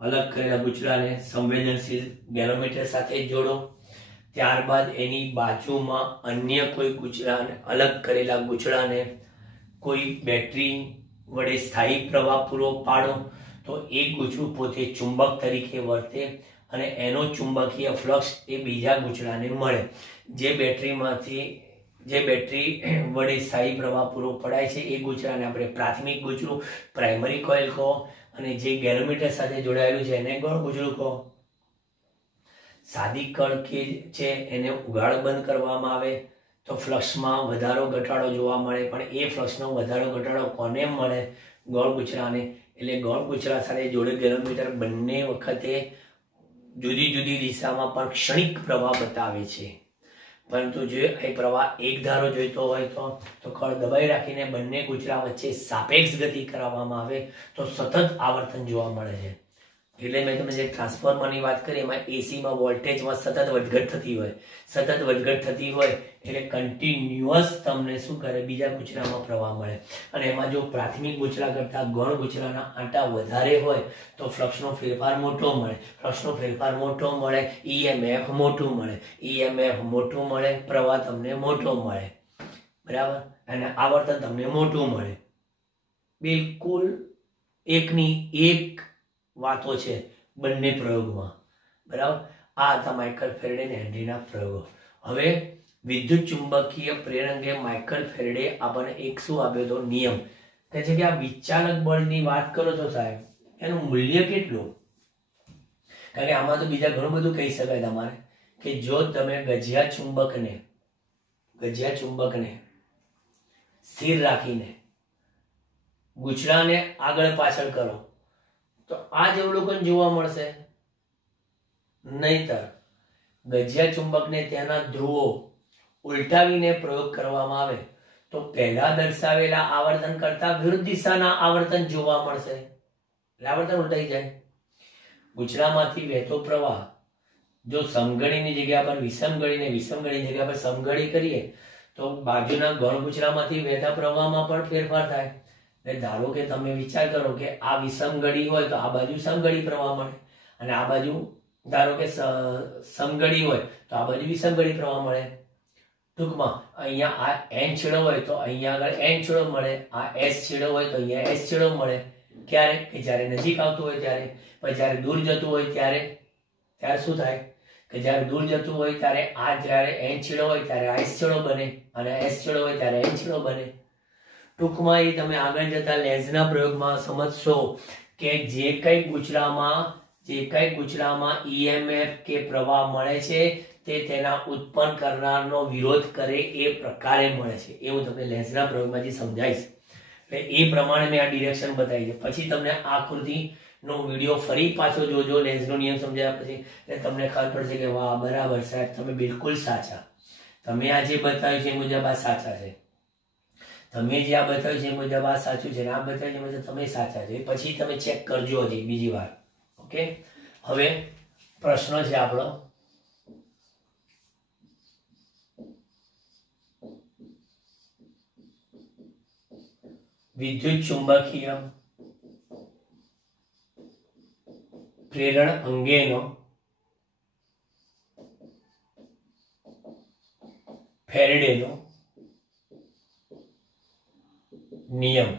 અલગ કરેલા ગુચડાને સંવેદનશીલ ગેલોમીટર સાથે જોડો. ત્યારબાદ એની બાજુમાં અન્ય કોઈ ગૂંચળાને, અલગ કરેલા ગૂંચળાને કોઈ બેટરી વડે સ્થાયી પ્રવાહ પૂરો પાડો તો એ ગૂંચળું પોતે ચુંબક તરીકે વર્તે અને એનો ચુંબકીય ફ્લક્સ એ બીજા ગૂંચળાને મળે. જે બેટરી વડે સ્થાયી પ્રવાહ પૂરો પડાય છે એ ગૂંચળાને આપણે પ્રાથમિક ગૂંચળું, પ્રાઇમરી કોઇલ કહો, અને જે ગેરોમીટર સાથે જોડાયેલું છે એને ગૌણ ગૂંચળું કહો. સાદી કળ કે છે એને ઉઘાડ બંધ કરવામાં આવે તો ફ્લક્સમાં વધારો ઘટાડો જોવા મળે, પણ એ ફ્લક્સનો વધારો ઘટાડો કોને મળે? ગૌણ ગૂંચળાને. એટલે ગૌણ ગૂંચળા સાથે જોડે ગેરોમીટર બંને વખતે જુદી જુદી દિશામાં પણ ક્ષણિક પ્રવાહ બતાવે છે. પરંતુ જો એ પ્રવાહ એક ધારો જોઈતો હોય તો કળ દબાઈ રાખીને બંને ગૂંચળા વચ્ચે સાપેક્ષ ગતિ કરાવવામાં આવે તો સતત આવર્તન જોવા મળે છે. એટલે મેં તમને જે ટ્રાન્સફોર્મરની વાત કરી એમાં એસીમાં વોલ્ટેજમાં સતત વધઘટ થતી હોય એટલે કન્ટિન્યુઅસ તમને શું કરે? બીજા ગૂંચળામાં પ્રવાહ મળે. અને એમાં જો પ્રાથમિક ગૂંચળા કરતાં ગૌણ ગૂંચળાના આંટા વધારે હોય તો ફ્લક્સનો ફેરફાર મોટો મળે, ઈએમએફ મોટું મળે, પ્રવાહ તમને મોટો મળે, બરાબર, અને આવર્તન તમને મોટું મળે. બિલકુલ એકની એક વાતો છે બંને પ્રયોગમાં, બરાબર. આ હતા માઇકલ ફેરેડે અને હેનરીના પ્રયોગો. હવે વિદ્યુત ચુંબકીય પ્રેરણાંગે માઇકલ ફેરેડે આપણને એક શું આપ્યો હતો? નિયમ. કહે છે કે આ વિચાલક બળની વાત કરો છો સાહેબ, એનું મૂલ્ય કેટલું? કારણ કે આમાં તો બીજા ઘણું બધું કહી શકાય તમારે, કે જો તમે ગજિયા ચુંબકને સ્થિર રાખીને ગૂંચળાને આગળ પાછળ કરો તો આ જ અવલોકન જોવા મળશે. નહીતર ગજિયા ચુંબકને તેના ધ્રુવો ઉલટાવીને પ્રયોગ કરવામાં આવે તો પહેલા દર્શાવેલા આવર્તન કરતા વિરુદ્ધ દિશાના આવર્તન જોવા મળશે. આવર્તન ઉલટાઈ જાય. ગૂંચળામાંથી વહેતો પ્રવાહ જો સમઘડીની જગ્યા પર વિષમઘડીને વિષમઘડીની જગ્યા પર સમઘડી કરીએ તો બાજુના ગૌણ ગૂંચળામાંથી વહેતા પ્રવાહમાં પણ ફેરફાર થાય. ધારો કે તમે વિચાર કરો કે આ વિષમઘડી હોય તો આ બાજુ સમઘડી પ્રવાહ મળે, અને આ બાજુ ધારો કે સમઘડી હોય તો આ બાજુ વિષમઘડી પ્રવાહ મળે. ટૂંકમાં અહીંયા આ એન છેડો હોય તો અહીંયા આગળ એન છેડો મળે, આ એસ છેડો હોય તો અહીંયા એસ છેડો મળે. ક્યારે? કે જ્યારે નજીક આવતું હોય ત્યારે. પછી જ્યારે દૂર જતું હોય ત્યારે શું થાય? કે જ્યારે દૂર જતું હોય ત્યારે આ જ્યારે એન છેડો હોય ત્યારે આ એસ છેડો બને, અને એસ છેડો હોય ત્યારે એન છેડો બને. ટૂંકમાં એ તમે આગળ જતા લેન્ઝના પ્રયોગમાં સમજશો કે જે કઈ ગૂંચળામાં ઈએમએફ કે પ્રવાહ મળે છે તે તેના ઉત્પન્ન કરનારનો વિરોધ કરે એ પ્રકારે મળે છે. એ હું તમને લેન્ઝના પ્રયોગમાંથી સમજાવીશ. એટલે એ પ્રમાણે મેં આ ડિરેક્શન બતાવી છે. પછી તમને આકૃતિનો વિડીયો ફરી પાછો જોજો લેન્ઝનો નિયમ સમજાવ્યા પછી, એટલે તમને ખબર પડશે કે વાહ, બરાબર સાહેબ, તમે બિલકુલ સાચા. તમે આ જે બતાવ્યું છે એ મુજબ આ સાચા છે. તમે જે આ બતાવ્યું છે એ મુજબ આ સાચું છે, આ બતાવ્યું છે મુજબ તમે સાચા છે. પછી તમે ચેક કરજો હજી બીજી વાર. ઓકે, હવે પ્રશ્ન છે આપણો, વિદ્યુત ચુંબકીય પ્રેરણ અંગેનો ફેરેડેનો નિયમ.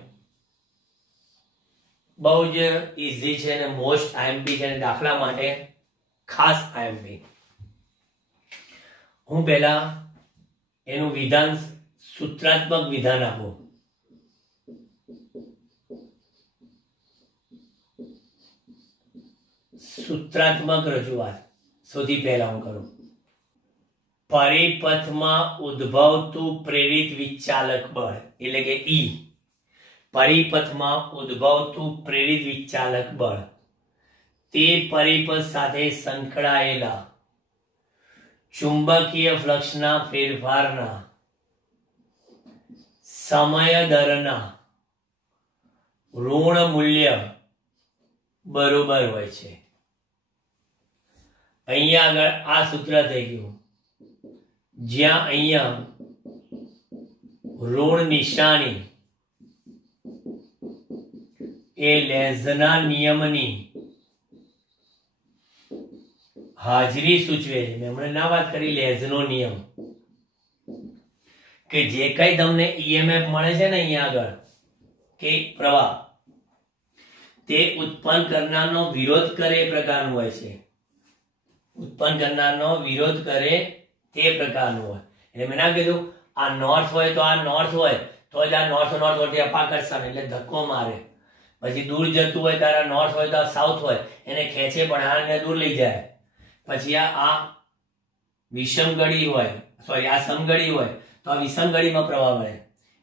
બહુ જ ઈઝી છે અને મોસ્ટ આઈએમપી છે, અને દાખલા માટે ખાસ આઈએમપી. હું પહેલા એનું વિધાન, સૂત્રાત્મક વિધાન આપું. સૂત્રાત્મક રજૂઆત સૌથી પહેલા હું કરું. પરિપથમાં ઉદ્ભવતું પ્રેરિત વિચાલક બળ એટલે કે ઈ, પરિપથમાં ઉદ્ભવતું પ્રેરિત વિચાલક બળ તે પરિપથ સાથે સંકળાયેલા ચુંબકીય ફ્લક્સના ફેરફારના સમય દરના ઋણ મૂલ્ય બરોબર હોય છે. અહીંયા આગળ આ સૂત્ર થઈ ગયું, જ્યાં અહીંયા ઋણ નિશાની એ લેન્ઝના નિયમની હાજરી સૂચવે છે. મેં હમણાં ના વાત કરી લેઝનો નિયમ કે જે કઈ તમને ઈએમએફ મળે છે ને અહીંયા આગળ કે પ્રવાહ તે ઉત્પન્ન કરનારનો વિરોધ કરે એ પ્રકારનું હોય છે. ઉત્પન્ન કરનારનો વિરોધ કરે તે પ્રકારનું હોય. એટલે મેં ના કીધું આ નોર્થ હોય તો આ નોર્થ હોય તો જ આ નોર્થ નોર્થ વચ્ચે અપાકર્ષણ એટલે ધક્કો મારે. પછી દૂર જતું હોય ત્યારે નોર્થ હોય તો આ સાઉથ હોય એને ખેંચે પણ આને દૂર લઈ જાય. પછી આ વિષમગળી હોય સોરી આ સમગળી હોય તો આ વિષમગળીમાં પ્રવાહ વળે.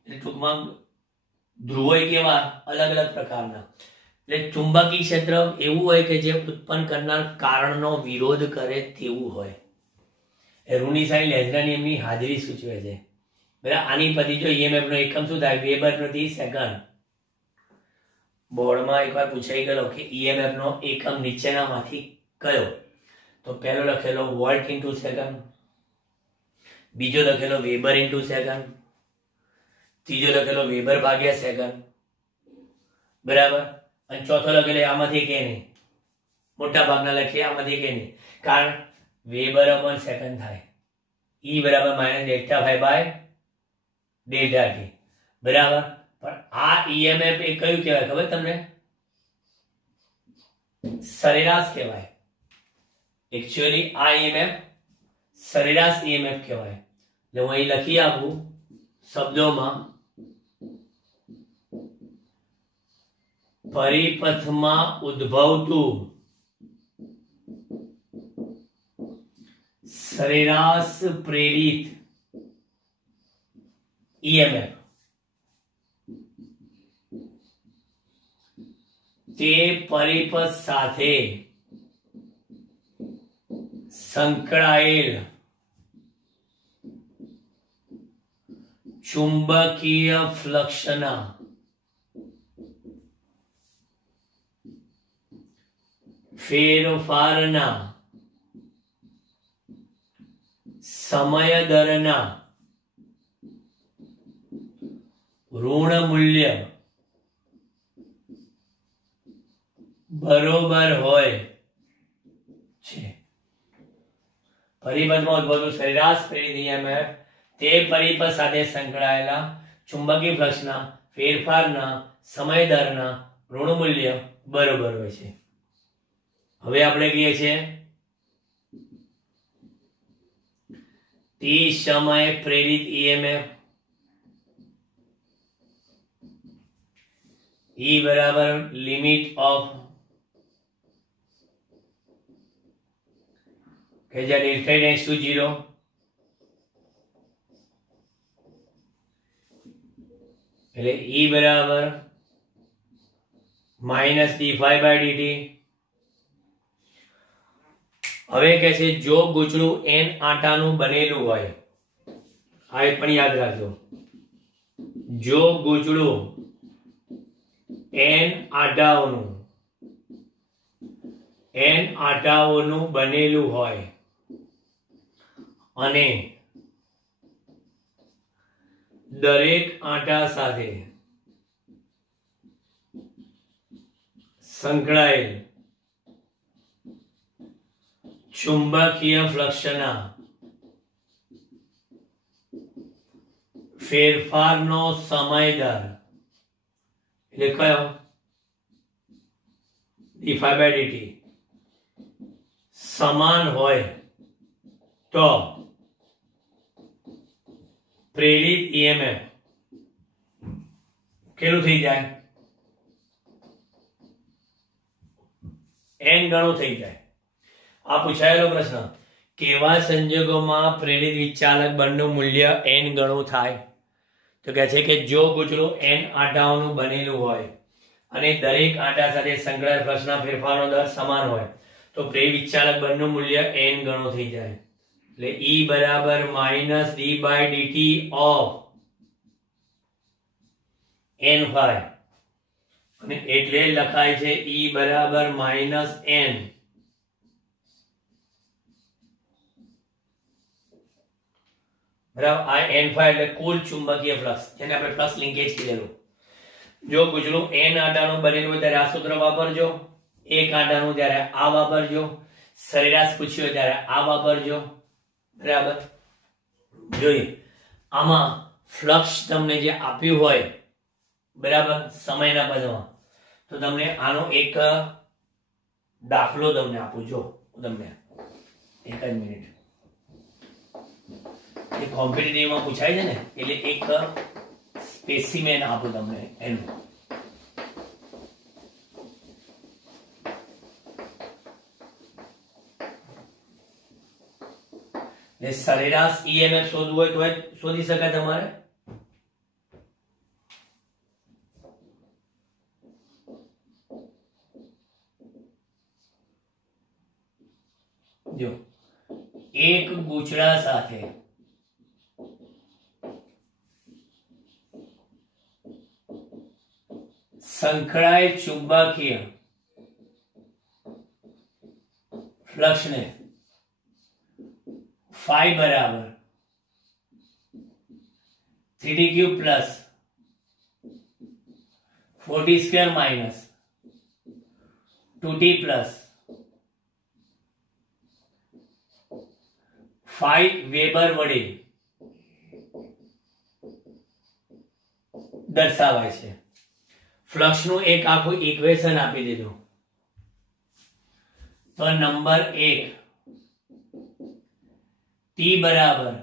એટલે ટૂંકમાં ધ્રુવો કેવા અલગ અલગ પ્રકારના. એટલે ચુંબકીય ક્ષેત્ર એવું હોય કે જે ઉત્પન્ન કરનાર કારણનો વિરોધ કરે તેવું હોય. રૂની સાઈન લેઝના નિયમની હાજરી સૂચવે છે. બરાબર. આની પછી જો ઈએમએફ નો એકમ શું થાય? વેબર પ્રતિ સેકન્ડ. બોર્ડમાં એકવાર પૂછાઈ ગયેલો કે ઈએમએફ નો એકમ નીચેનામાંથી કયો? તો પહેલો લખેલો વોલ્ટ ઇન્ટુ સેકન્ડ, બીજો લખેલો વેબર ઇન્ટુ સેકન્ડ, ત્રીજો લખેલો વેબર ભાગ્યા સેકન્ડ. બરાબર. અને ચોથો લખેલો આમાંથી કે નહીં, મોટા ભાગના લખીએ આમાંથી કે નહીં, કારણ વેબર અપોન સેકન્ડ થાય. ઈ બરાબર minus delta phi by delta T. બરાબર. પણ આ ઈએમએફ એ કયું કહેવાય ખબર તમને? સરેરાશ કહેવાય. એકચ્યુઅલી આ ઈએમએફ સરેરાશ ઈએમએફ કહેવાય. એટલે હું અહીં લખી આપું શબ્દોમાં, પરિપથમાં ઉદ્ભવતું સરેરાશ પ્રેરિત ઈએમએફ તે પરિપથ સાથે સંકળાયેલ ચુંબકીય ફ્લક્સના ફેરફારના સમય દરના ઋણ મૂલ્ય બરોબર હોય છે. પરિપથમાં ઉદ્ભવતું સરેરાશ પ્રેરિત ઈએમએફ તે પરિપથ સાથે સંકળાયેલા ચુંબકીય ફ્લક્સના ફેરફારના સમય દરના ઋણ મૂલ્ય બરોબર હોય છે. હવે આપણે કહીએ છીએ તે સમયે પ્રેરિત ઈએમએફ ઈ બરાબર લિમિટ ઓફ કે જે ડેલ્ટા ટેન્ડ્સ ટુ 0 એટલે ઈ બરાબર minus D phi by DT. હવે કે છે જો ગૂંચળું n આટાનું બનેલું હોય, આ પણ યાદ રાખજો, જો ગૂંચળું n આટાઓનું બનેલું હોય અને દરેક આટા સાથે સંકળાયેલ ચુંબકીય ફ્લક્સના ફેરફારનો સમય દર એટલે કયો? d∅ by dt સમાન હોય તો પ્રેરિત ઈએમએફ કેટલું થઈ જાય? n ગણું થઈ જાય. આ પૂછાયેલો પ્રશ્ન, કેવા સંજોગોમાં પ્રેરિત વિચાલક બળનું મૂલ્ય n ગણું થાય? તો કહે છે કે જો ગૂંચળું n આંટાઓનું બનેલું હોય અને દરેક આંટા સાથે સંકળાયેલ ફ્લક્સના ફેરફારનો દર સમાન હોય તો પ્રેરિત વિચાલક બળનું મૂલ્ય n ગણું થઈ જાય. એટલે E બરાબર માઇનસ d બાય dt ઓફ n ફાઈ, અને એટલે લખાય છે E બરાબર માઇનસ n બરાબર. આ n ફાઈ એટલે કુલ ચુંબકીય ફ્લક્સ, જેને આપણે ફ્લક્સ લિંકેજ કીધેલું. જો ગૂંચળું n આંટાનું બનેલું હોય ત્યારે આ સૂત્ર વાપરજો, એક આંટાનું ત્યારે આ વાપરજો. સરેરાશ પૂછ્યું હોય ત્યારે આ વાપરજો, બરાબર. જોઈએ આમાં ફ્લક્સ તમને જે આપ્યું હોય, બરાબર, સમયના પદમાં, તો તમને આનો એક દાખલો તમને આપું. જો તમને એક જ મિનિટ, એ કોમ્પિટિટિવમાં પૂછાય છે ને, એટલે એક સ્પેસિમેન આપું તમને એનું. સરેરાશ ઈએમએફ શોધવું હોય તો શોધી શકાય તમારે. જો એક ગૂંચળા સાથે સંકળાયેલ ચુંબકીય ફ્લક્સને फाई बराबर 3d cube plus 4d square minus 2t plus 5 weber वडे दर्शावाय छे. फ्लक्स નું એક આખું ઇક્વેશન આપી દીધું. તો નંબર 1 T बराबर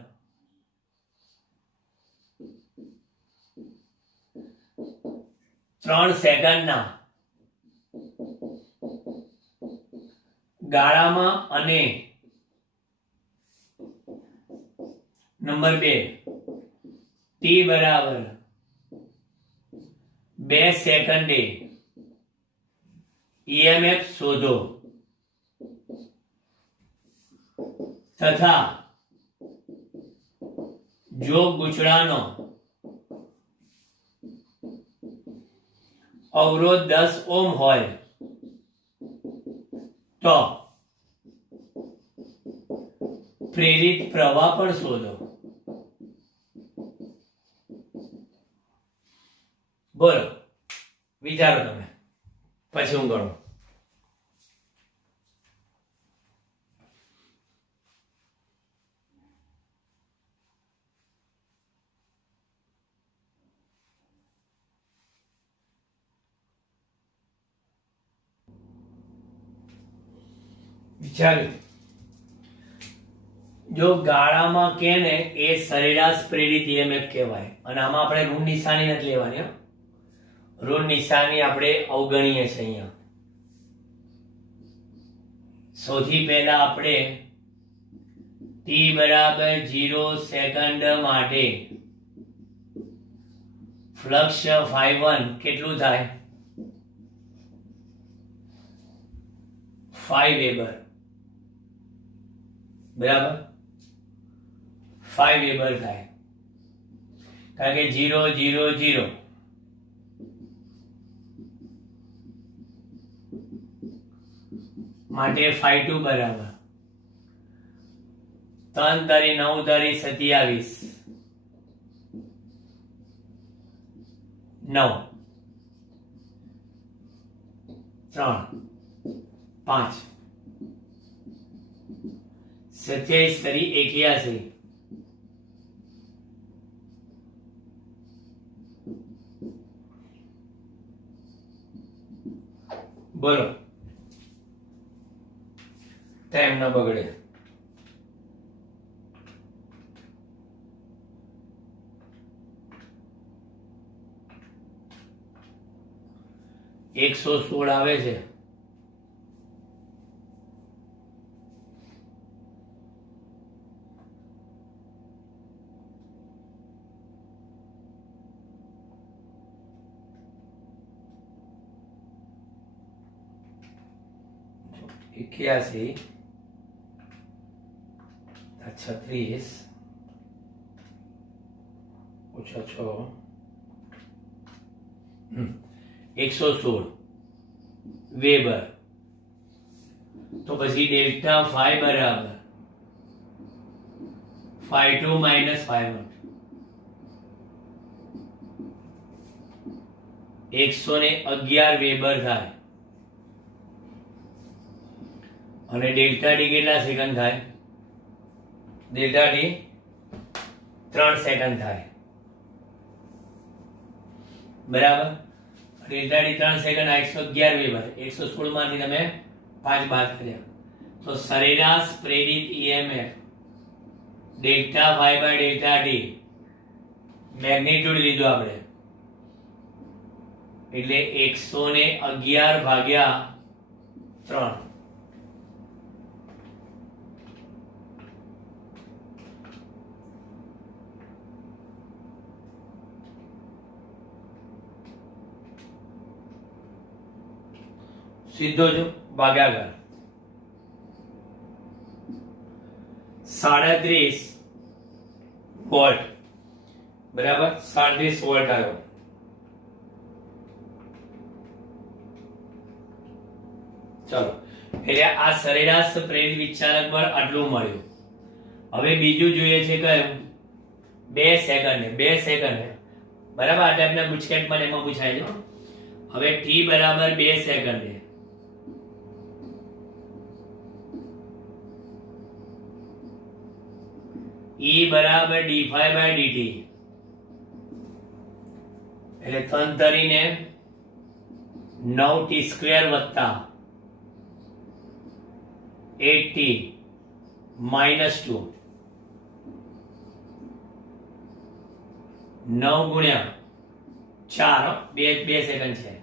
3 સેકન્ડના ગાળામાં અને નંબર 2 T बराबर 2 સેકન્ડે ईएमएफ शोधो तथा जो गुचड़ानो अवरोध 10 ओम होय तो प्रेरित प्रवाह पर शोधो. बोलो विचारो तमे, पछी हूँ गणुं. जो गाळामां के ने ए सरेराश प्रेरित ईएमएफ कहेवाय. अने आमां आपणे ऋण निशानी नथी लेवानी. ऋण निशानी आपणे अवगणीए छे. अहींया सौथी पहेला आपणे t बराबर 0 सेकंड माटे फ्लक्स phi1 કેટલું થાય? 5 વેબર, बराबर. 5 वेबर थाय कारण के 0 0 0 माटे phi2 बराबर 3 तारी 9 तारी 27 9 3 5 27 तारी 81 बोलो टाइम न बगड़े. एक 116 आवे छे. इक्यासी 36 ओछा 6 116 वेबर. तो પછી डेल्टा phi बराबर phi2 माइनस phi1 111 वेबर થાય. અને ડેલ્ટા ડી કેટલા સેકન્ડ થાય? ડેલ્ટા ડી 3 સેકન્ડ થાય, બરાબર. ડેલ્ટા ડી 3 સેકન્ડ આ 111 વેબર, 116 માંથી તમે 5 બાદ કર્યા તો સરેરાશ પ્રેરિત EMF delta Y by delta D magnitude લીધું આપણે એટલે 111 ભાગ્યા 3. સીધો જો ભાગાકાર 37 વોલ્ટ, બરાબર. 37 વોલ્ટ આવ્યો. ચલો, એટલે આ સરેરાશ પ્રેરિત વિચારક બળ આટલું મળ્યું. હવે બીજું જોઈએ છે કયું? 2 સેકન્ડ, બરાબર. આ ટાઈપના ગુજકેટમાં એમાં પૂછાય છે. હવે t બરાબર 2 સેકન્ડ, E બરાબર d5 બાય dt, એટલે તંતરીને 9t² વત્તા 8t માઇનસ 2, 9 ગુણ્યા 4, 2 સેકન્ડ છે.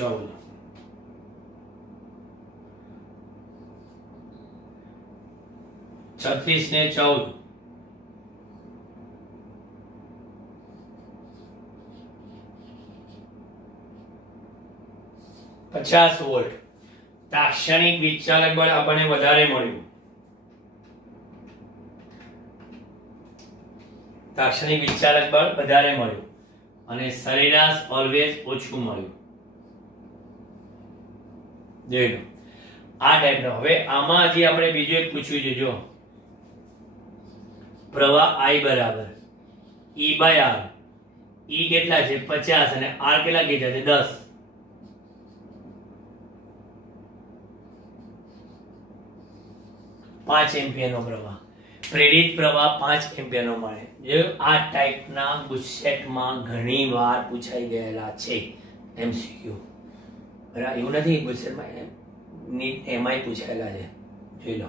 ચૌદ. છત્રીસ ને 14 50 વોલ્ટ. તાક્ષણિક વિચારક બળ આપણને વધારે મળ્યું. તાક્ષણિક વિચારક બળ વધારે મળ્યું અને સરેરાશ ઓલવેઝ ઓછું મળ્યું. જોઈ લો આ ટાઈપનો. હવે આમાં હજી આપણે બીજું એક પૂછ્યું છે. જો પ્રવાહ I બરાબર E બાય R. E કેટલા છે? 50 અને R કેટલા કીધા છે? 10. પાંચ એમ્પિયર નો પ્રવાહ, પ્રેરિત પ્રવાહ 5 એમ્પિયર નો મળે. જે આ ટાઈપના ગુજકેટમાં ઘણી વાર પૂછાઈ ગયેલા છે MCQ. બરાબર, એવું નથી ગુજકેટમાં એમાંય પૂછાયેલા છે. જોઈ લો.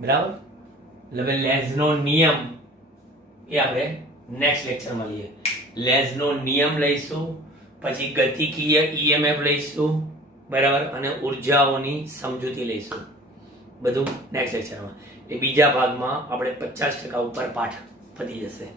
બરાબર. એટલે લેન્ઝનો નિયમ એ આપણે નેક્સ્ટ લેક્ચરમાં લઈએ. લેન્ઝનો નિયમ લઈશું, પછી ગતિકીય EMF લઈશું, બરાબર, અને ઉર્જાઓની સમજૂતી લઈશું. બધું નેક્સ્ટ લેક્ચરમાં. એ બીજા ભાગમાં આપણે 50% ઉપર પાઠ પતી જશે.